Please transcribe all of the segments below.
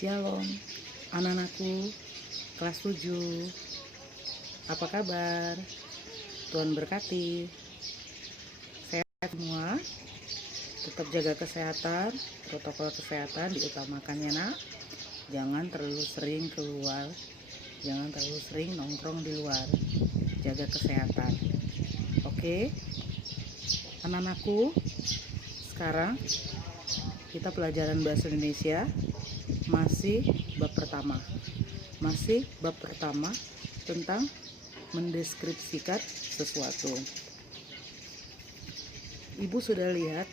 Shalom anak-anakku kelas 7. Apa kabar? Tuhan berkati. Sehat semua. Tetap jaga kesehatan, protokol kesehatan diutamakan ya nak. Jangan terlalu sering keluar, jangan terlalu sering nongkrong di luar. Jaga kesehatan. Oke? Anak-anakku, sekarang kita pelajaran bahasa Indonesia masih bab pertama tentang mendeskripsikan sesuatu. Ibu sudah lihat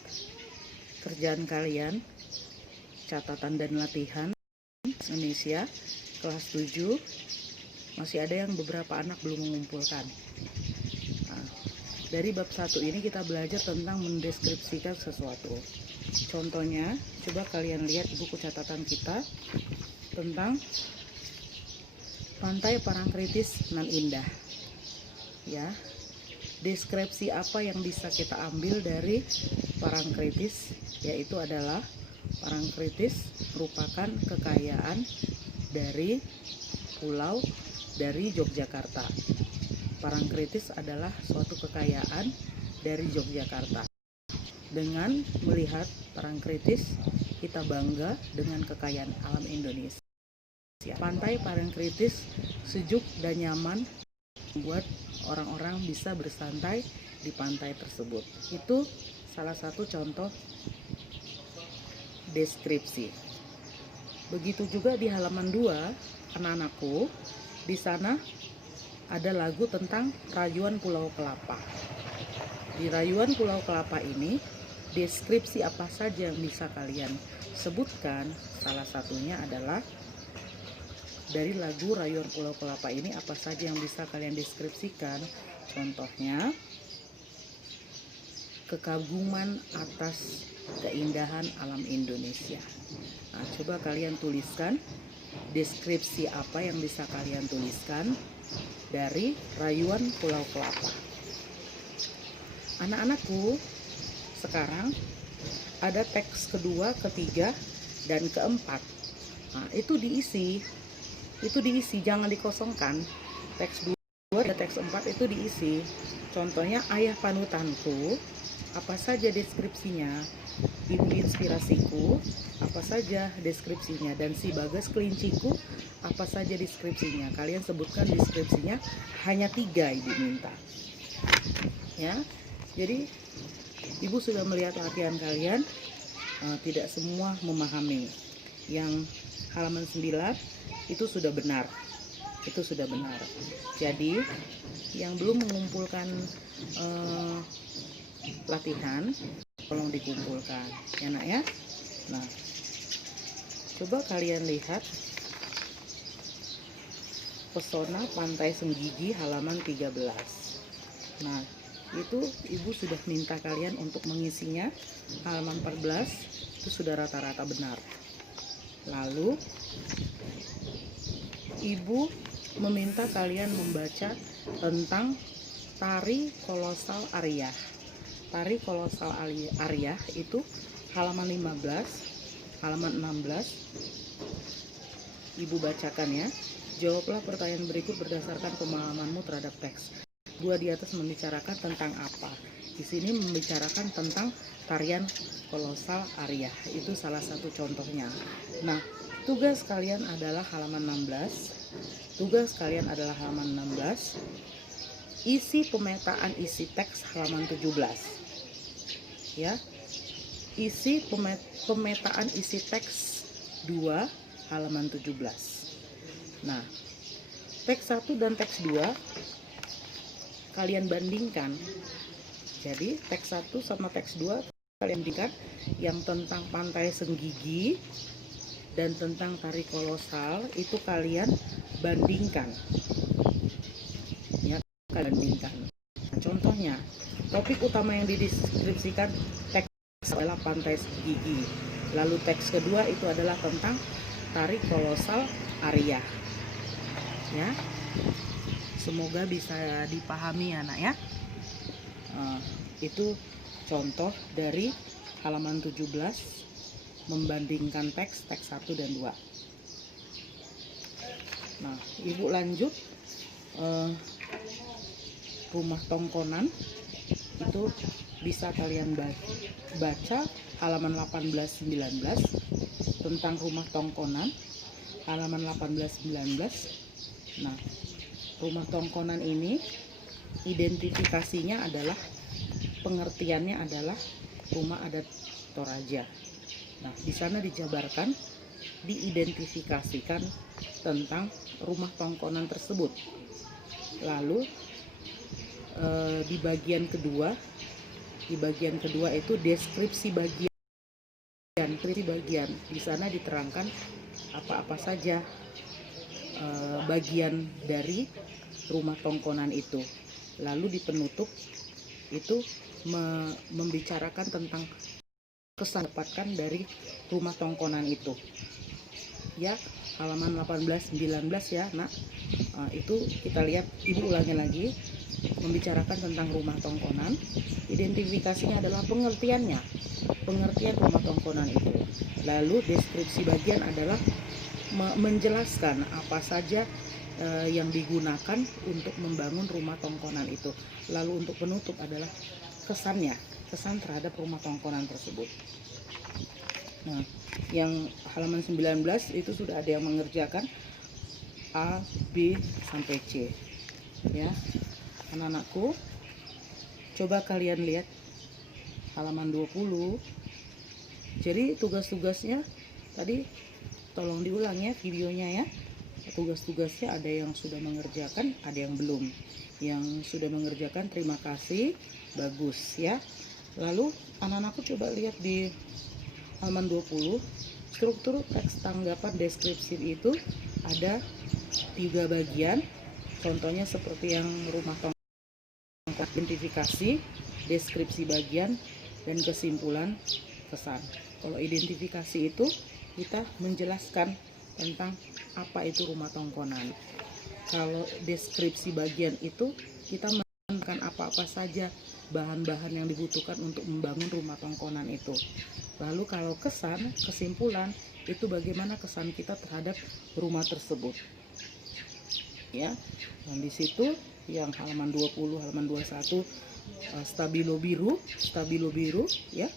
kerjaan kalian, catatan dan latihan Indonesia kelas 7. Masih ada yang beberapa anak belum mengumpulkan. Nah, dari bab 1 ini kita belajar tentang mendeskripsikan sesuatu. Contohnya, coba kalian lihat di buku catatan kita tentang Pantai Parangtritis Nan Indah. Ya, deskripsi apa yang bisa kita ambil dari Parangtritis, yaitu adalah Parangtritis merupakan kekayaan dari pulau dari Yogyakarta. Parangtritis adalah suatu kekayaan dari Yogyakarta. Dengan melihat Parangtritis, kita bangga dengan kekayaan alam Indonesia. Pantai Parangtritis sejuk dan nyaman, membuat orang-orang bisa bersantai di pantai tersebut. Itu salah satu contoh deskripsi. Begitu juga di halaman 2, anak-anakku, di sana ada lagu tentang Rayuan Pulau Kelapa. Di Rayuan Pulau Kelapa ini, deskripsi apa saja yang bisa kalian sebutkan? Salah satunya adalah dari lagu Rayuan Pulau Kelapa ini, apa saja yang bisa kalian deskripsikan? Contohnya, kekaguman atas keindahan alam Indonesia. Nah, coba kalian tuliskan deskripsi apa yang bisa kalian tuliskan dari Rayuan Pulau Kelapa. Anak-anakku, sekarang ada teks kedua, ketiga, dan keempat. Nah, itu diisi, jangan dikosongkan. Teks 2 dan teks 4 itu diisi. Contohnya, ayah panutanku, apa saja deskripsinya? Ibu inspirasiku, apa saja deskripsinya? Dan si Bagas kelinciku, apa saja deskripsinya? Kalian sebutkan deskripsinya, hanya 3 ibu minta. Ya, jadi ibu sudah melihat latihan kalian, tidak semua memahami. Yang halaman 9 itu sudah benar. Jadi yang belum mengumpulkan latihan, tolong dikumpulkan ya nak ya. Nah, coba kalian lihat Pesona Pantai Senggigi halaman 13. Nah, itu ibu sudah minta kalian untuk mengisinya. Halaman 14 itu sudah rata-rata benar. Lalu ibu meminta kalian membaca tentang tari kolosal Aryah. Tari kolosal Aryah itu halaman 15, halaman 16. Ibu bacakan ya. Jawablah pertanyaan berikut berdasarkan pemahamanmu terhadap teks. 2 di atas membicarakan tentang apa? Di sini membicarakan tentang tarian kolosal Aryah. Itu salah satu contohnya. Nah, tugas kalian adalah halaman 16. Isi pemetaan isi teks halaman 17. Ya. Isi pemetaan isi teks 2 halaman 17. Nah, teks 1 dan teks 2 kalian bandingkan. Jadi teks 1 sama teks 2 kalian bandingkan, yang tentang Pantai Senggigi dan tentang tari kolosal itu kalian bandingkan. Ya, kalian bandingkan. Nah, contohnya, topik utama yang dideskripsikan teks adalah Pantai Senggigi. Lalu teks kedua itu adalah tentang tari kolosal Aryah. Ya. Semoga bisa dipahami ya nak ya. Itu contoh dari halaman 17 membandingkan teks 1 dan 2. Nah, ibu lanjut rumah tongkonan itu bisa kalian baca halaman 18-19 tentang rumah tongkonan, halaman 18-19. Nah, rumah tongkonan ini identifikasinya adalah, pengertiannya adalah rumah adat Toraja. Nah, di sana dijabarkan, diidentifikasikan tentang rumah tongkonan tersebut. Lalu di bagian kedua itu deskripsi bagian. Di sana diterangkan apa-apa saja bagian dari rumah tongkonan itu. Lalu di penutup itu membicarakan tentang kesan dapatkan dari rumah tongkonan itu. Ya, halaman 18-19 ya, Nak. Itu kita lihat, ibu ulangi lagi, membicarakan tentang rumah tongkonan. Identifikasinya adalah pengertian rumah tongkonan itu. Lalu deskripsi bagian adalah menjelaskan apa saja yang digunakan untuk membangun rumah tongkonan itu. Lalu untuk penutup adalah kesan terhadap rumah tongkonan tersebut. Nah, yang halaman 19 itu sudah ada yang mengerjakan A, B, sampai C. Ya, anak-anakku, coba kalian lihat halaman 20. Jadi tugas-tugasnya tadi tolong diulang ya videonya ya. Tugas-tugasnya ada yang sudah mengerjakan, ada yang belum. Yang sudah mengerjakan terima kasih, bagus ya. Lalu anak-anakku coba lihat di halaman 20, struktur teks tanggapan deskripsi itu ada 3 bagian. Contohnya seperti yang rumah tongkonan, identifikasi, deskripsi bagian, dan kesimpulan kesan. Kalau identifikasi itu kita menjelaskan tentang apa itu rumah tongkonan. Kalau deskripsi bagian itu kita menerangkan apa-apa saja bahan-bahan yang dibutuhkan untuk membangun rumah tongkonan itu. Lalu kalau kesan, kesimpulan itu bagaimana kesan kita terhadap rumah tersebut. Ya. Dan di situ yang halaman 20, halaman 21 stabilo biru ya.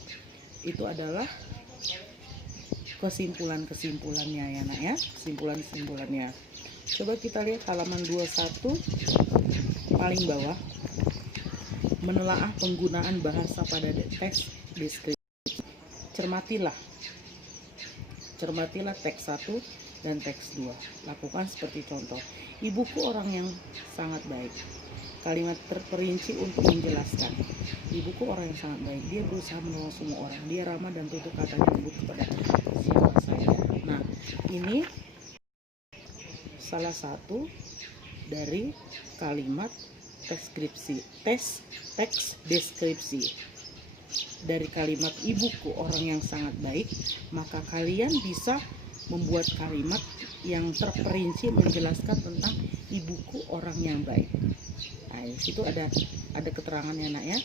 Itu adalah kesimpulannya ya Nak ya, kesimpulannya. Coba kita lihat halaman 21 paling bawah, menelaah penggunaan bahasa pada teks deskripsi. Cermatilah teks 1 dan teks 2. Lakukan seperti contoh. Ibuku orang yang sangat baik. Kalimat terperinci untuk menjelaskan. Ibuku orang yang sangat baik. Dia berusaha menolong semua orang. Dia ramah dan tutur katanya lembut kepada siapa saja. Nah, ini salah satu dari kalimat teks deskripsi. Dari kalimat ibuku orang yang sangat baik, maka kalian bisa membuat kalimat yang terperinci menjelaskan tentang ibuku orang yang baik. Nah, di situ ada keterangannya Nak ya.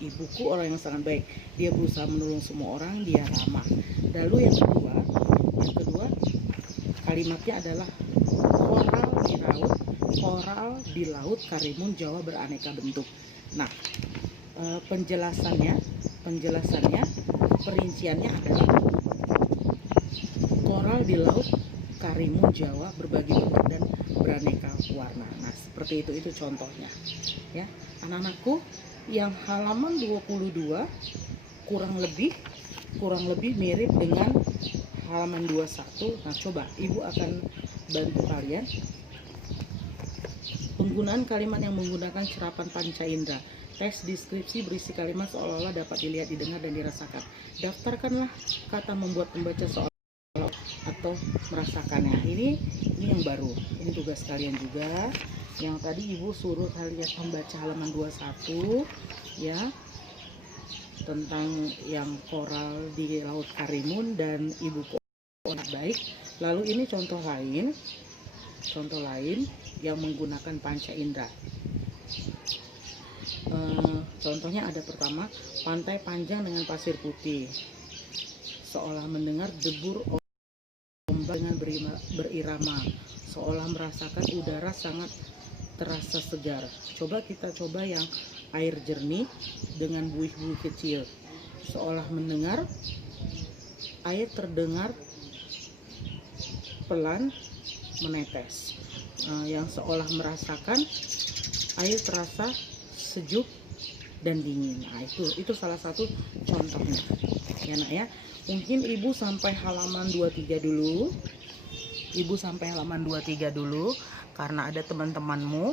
Ibuku orang yang sangat baik. Dia berusaha menolong semua orang, dia ramah. Lalu yang kedua kalimatnya adalah koral di laut Karimun Jawa beraneka bentuk. Nah, penjelasannya, perinciannya adalah koral di laut Karimun Jawa berbagai bentuk dan beraneka warna. Nah, seperti itu contohnya. Ya, anak-anakku, yang halaman 22 kurang lebih mirip dengan halaman 21. Nah, coba Ibu akan bantu kalian. Penggunaan kalimat yang menggunakan serapan panca indera. Teks deskripsi berisi kalimat seolah-olah dapat dilihat, didengar, dan dirasakan. Daftarkanlah kata membuat pembaca seolah-olah atau merasakannya. Ini yang baru. Ini tugas kalian juga. Yang tadi Ibu suruh kalian membaca halaman 21 ya, tentang yang koral di laut Karimun dan ibuku orang baik. Lalu ini contoh lain yang menggunakan panca indera. Contohnya ada pertama, pantai panjang dengan pasir putih, seolah mendengar debur ombak dengan berirama, seolah merasakan udara sangat terasa segar. Kita coba yang air jernih dengan buih-buih kecil, seolah mendengar air terdengar pelan menetes, yang seolah merasakan air terasa sejuk dan dingin. Nah, itu salah satu contohnya ya nak ya. Mungkin ibu sampai halaman 23 dulu. Ibu sampai halaman 23 dulu karena ada teman-temanmu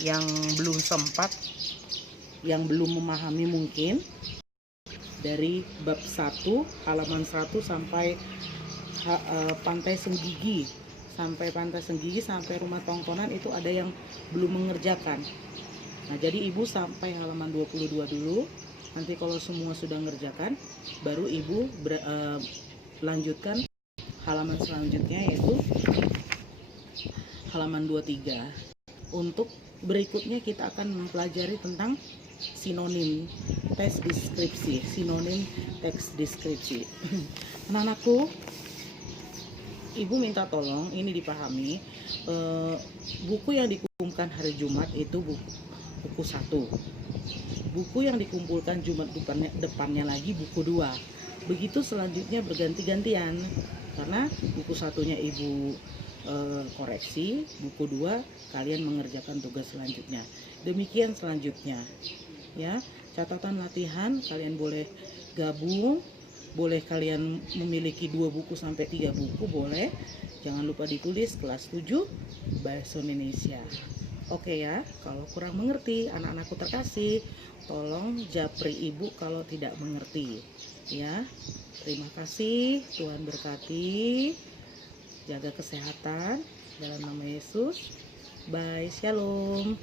yang belum sempat, yang belum memahami mungkin dari bab 1 halaman 1 sampai Pantai Senggigi, sampai rumah tongkonan itu ada yang belum mengerjakan. Nah, jadi ibu sampai halaman 22 dulu. Nanti kalau semua sudah mengerjakan, baru ibu lanjutkan halaman selanjutnya, yaitu halaman 23. Untuk berikutnya kita akan mempelajari tentang sinonim teks deskripsi. Anak-anakku, ibu minta tolong ini dipahami. Buku yang dikumpulkan hari Jumat itu buku 1. Buku yang dikumpulkan Jumat depannya lagi buku 2. Begitu selanjutnya berganti-gantian, karena buku 1-nya ibu koreksi, buku 2 kalian mengerjakan tugas selanjutnya. Demikian selanjutnya ya. Catatan latihan kalian boleh gabung, boleh kalian memiliki 2 buku sampai 3 buku boleh. Jangan lupa ditulis kelas 7 Bahasa Indonesia. Oke ya, kalau kurang mengerti anak-anakku terkasih, tolong japri ibu kalau tidak mengerti ya. Terima kasih, Tuhan berkati, jaga kesehatan dalam nama Yesus. Bye, shalom.